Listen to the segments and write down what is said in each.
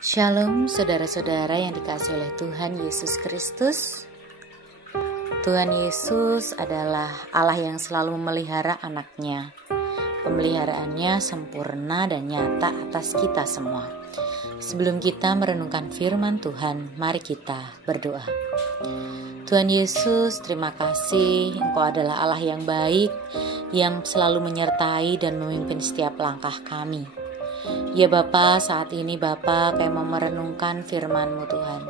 Shalom saudara-saudara yang dikasihi oleh Tuhan Yesus Kristus. Tuhan Yesus adalah Allah yang selalu memelihara anaknya. Pemeliharaannya sempurna dan nyata atas kita semua. Sebelum kita merenungkan firman Tuhan, mari kita berdoa. Tuhan Yesus, terima kasih Engkau adalah Allah yang baik, yang selalu menyertai dan memimpin setiap langkah kami. Ya Bapa, saat ini Bapa kami mau merenungkan firman-Mu Tuhan.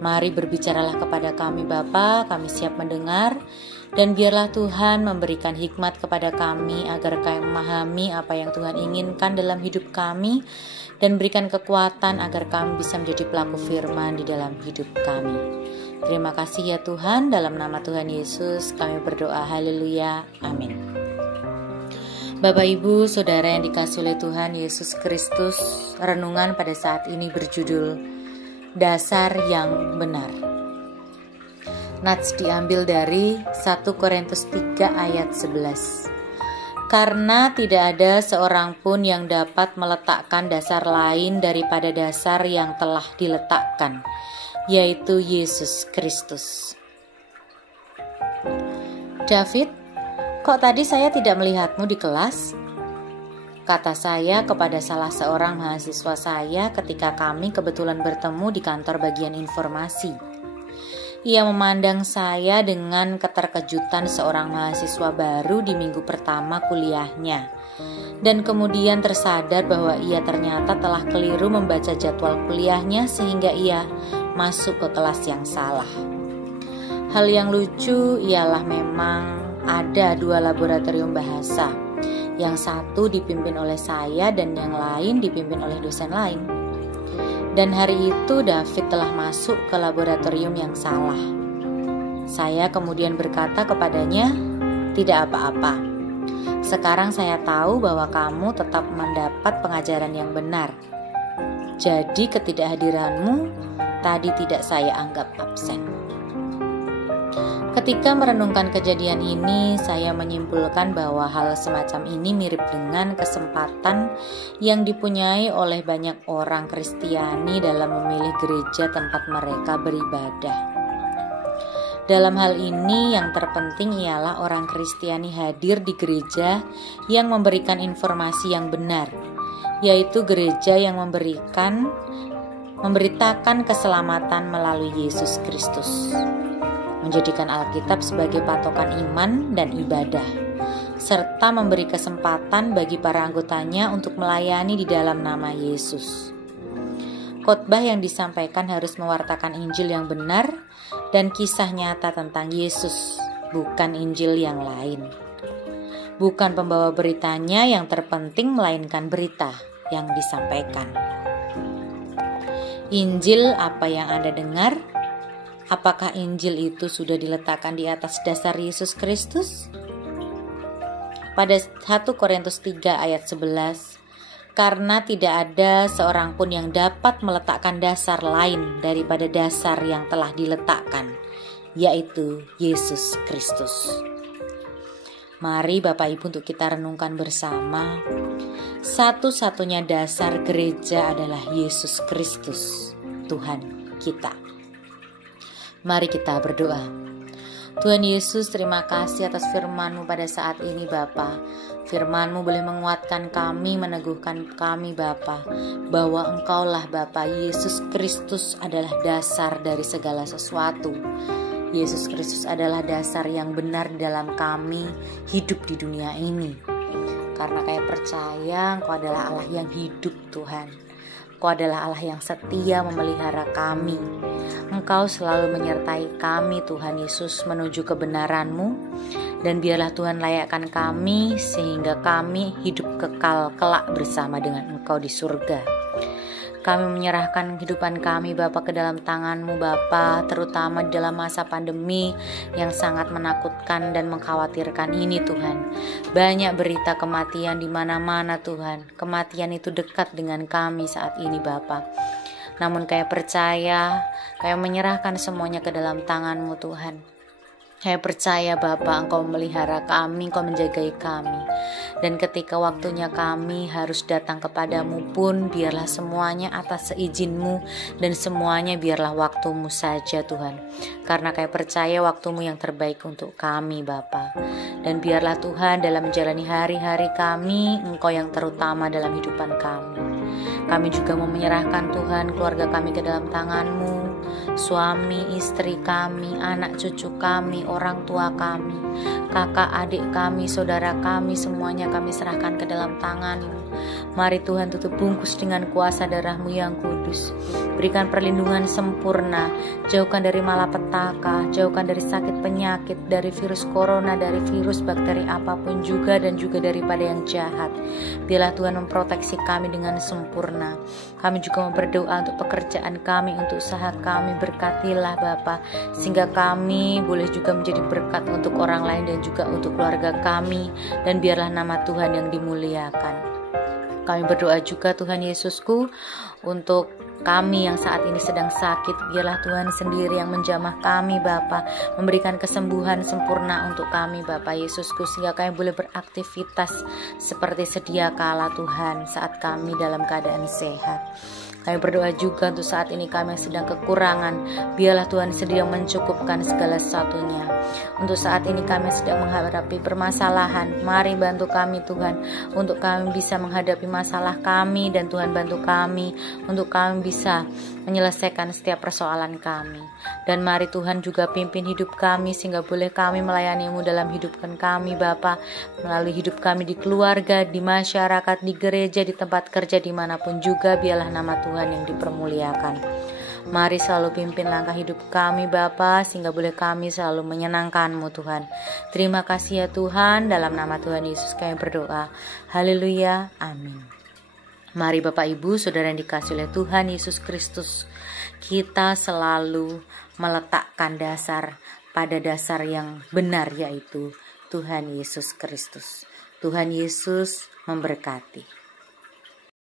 Mari berbicaralah kepada kami Bapa, kami siap mendengar. Dan biarlah Tuhan memberikan hikmat kepada kami agar kami memahami apa yang Tuhan inginkan dalam hidup kami. Dan berikan kekuatan agar kami bisa menjadi pelaku firman di dalam hidup kami. Terima kasih ya Tuhan, dalam nama Tuhan Yesus kami berdoa, haleluya, amin. Bapak Ibu Saudara yang dikasihi oleh Tuhan Yesus Kristus, renungan pada saat ini berjudul Dasar yang Benar. Nats diambil dari 1 Korintus 3 ayat 11. Karena tidak ada seorang pun yang dapat meletakkan dasar lain daripada dasar yang telah diletakkan, yaitu Yesus Kristus. David, kok tadi saya tidak melihatmu di kelas? Kata saya kepada salah seorang mahasiswa saya ketika kami kebetulan bertemu di kantor bagian informasi. Ia memandang saya dengan keterkejutan seorang mahasiswa baru di minggu pertama kuliahnya. Dan kemudian tersadar bahwa ia ternyata telah keliru membaca jadwal kuliahnya sehingga ia masuk ke kelas yang salah. Hal yang lucu ialah memang ada 2 laboratorium bahasa. Yang satu dipimpin oleh saya dan yang lain dipimpin oleh dosen lain. Dan hari itu David telah masuk ke laboratorium yang salah. Saya kemudian berkata kepadanya, "Tidak apa-apa. Sekarang saya tahu bahwa kamu tetap mendapat pengajaran yang benar. Jadi ketidakhadiranmu tadi tidak saya anggap absen." Ketika merenungkan kejadian ini, saya menyimpulkan bahwa hal semacam ini mirip dengan kesempatan yang dipunyai oleh banyak orang Kristiani dalam memilih gereja tempat mereka beribadah. Dalam hal ini, yang terpenting ialah orang Kristiani hadir di gereja yang memberikan informasi yang benar, yaitu gereja yang memberitakan keselamatan melalui Yesus Kristus. Menjadikan Alkitab sebagai patokan iman dan ibadah, serta memberi kesempatan bagi para anggotanya untuk melayani di dalam nama Yesus. Khotbah yang disampaikan harus mewartakan Injil yang benar dan kisah nyata tentang Yesus, bukan Injil yang lain. Bukan pembawa beritanya yang terpenting, melainkan berita yang disampaikan. Injil apa yang Anda dengar? Apakah Injil itu sudah diletakkan di atas dasar Yesus Kristus? Pada 1 Korintus 3 ayat 11, karena tidak ada seorang pun yang dapat meletakkan dasar lain daripada dasar yang telah diletakkan, yaitu Yesus Kristus. Mari Bapak Ibu untuk kita renungkan bersama. Satu-satunya dasar gereja adalah Yesus Kristus, Tuhan kita. Mari kita berdoa. Tuhan Yesus, terima kasih atas firman-Mu pada saat ini Bapa. Firman-Mu boleh menguatkan kami, meneguhkan kami Bapa, bahwa Engkaulah Bapa, Yesus Kristus adalah dasar dari segala sesuatu. Yesus Kristus adalah dasar yang benar dalam kami hidup di dunia ini. Karena kami percaya Engkau adalah Allah yang hidup Tuhan. Engkau adalah Allah yang setia memelihara kami. Engkau selalu menyertai kami Tuhan Yesus menuju kebenaran-Mu. Dan biarlah Tuhan layakkan kami sehingga kami hidup kekal kelak bersama dengan Engkau di surga. Kami menyerahkan kehidupan kami Bapa ke dalam tangan-Mu Bapa, terutama di dalam masa pandemi yang sangat menakutkan dan mengkhawatirkan ini Tuhan. Banyak berita kematian di mana-mana Tuhan. Kematian itu dekat dengan kami saat ini Bapa. Namun kami percaya, kami menyerahkan semuanya ke dalam tangan-Mu Tuhan. Saya percaya Bapa, Engkau memelihara kami, Engkau menjagai kami. Dan ketika waktunya kami harus datang kepadamu pun, biarlah semuanya atas seizin-Mu, dan semuanya biarlah waktu-Mu saja Tuhan. Karena kami percaya waktu-Mu yang terbaik untuk kami Bapa. Dan biarlah Tuhan dalam menjalani hari-hari kami, Engkau yang terutama dalam hidupan kami. Kami juga mau menyerahkan Tuhan keluarga kami ke dalam tangan-Mu, suami, istri kami, anak cucu kami, orang tua kami, kakak, adik kami, saudara kami, semuanya kami serahkan ke dalam tangan-Mu. Mari Tuhan tutup bungkus dengan kuasa darah-Mu yang kudus. Berikan perlindungan sempurna, jauhkan dari malapetaka, jauhkan dari sakit penyakit, dari virus corona, dari virus bakteri apapun juga, dan juga daripada yang jahat. Biarlah Tuhan memproteksi kami dengan sempurna. Kami juga berdoa untuk pekerjaan kami, untuk usaha kami, berkatilah Bapa, sehingga kami boleh juga menjadi berkat untuk orang lain dan juga untuk keluarga kami, dan biarlah nama Tuhan yang dimuliakan. Kami berdoa juga Tuhan Yesusku untuk kami yang saat ini sedang sakit. Biarlah Tuhan sendiri yang menjamah kami Bapa, memberikan kesembuhan sempurna untuk kami Bapa Yesusku, sehingga kami boleh beraktivitas seperti sedia kala Tuhan saat kami dalam keadaan sehat. Kami berdoa juga untuk saat ini kami yang sedang kekurangan, biarlah Tuhan sendiri yang mencukupkan segala sesuatunya. Untuk saat ini kami sedang menghadapi permasalahan, mari bantu kami Tuhan, untuk kami bisa menghadapi masalah kami, dan Tuhan bantu kami untuk kami bisa menyelesaikan setiap persoalan kami. Dan mari Tuhan juga pimpin hidup kami, sehingga boleh kami melayani-Mu dalam hidupkan kami Bapa, melalui hidup kami di keluarga, di masyarakat, di gereja, di tempat kerja, dimanapun juga, biarlah nama Tuhan yang dipermuliakan. Mari selalu pimpin langkah hidup kami Bapa, sehingga boleh kami selalu menyenangkan-Mu Tuhan. Terima kasih ya Tuhan, dalam nama Tuhan Yesus kami berdoa. Haleluya, amin. Mari Bapak Ibu Saudara yang dikasihi oleh Tuhan Yesus Kristus, kita selalu meletakkan dasar pada dasar yang benar, yaitu Tuhan Yesus Kristus. Tuhan Yesus memberkati.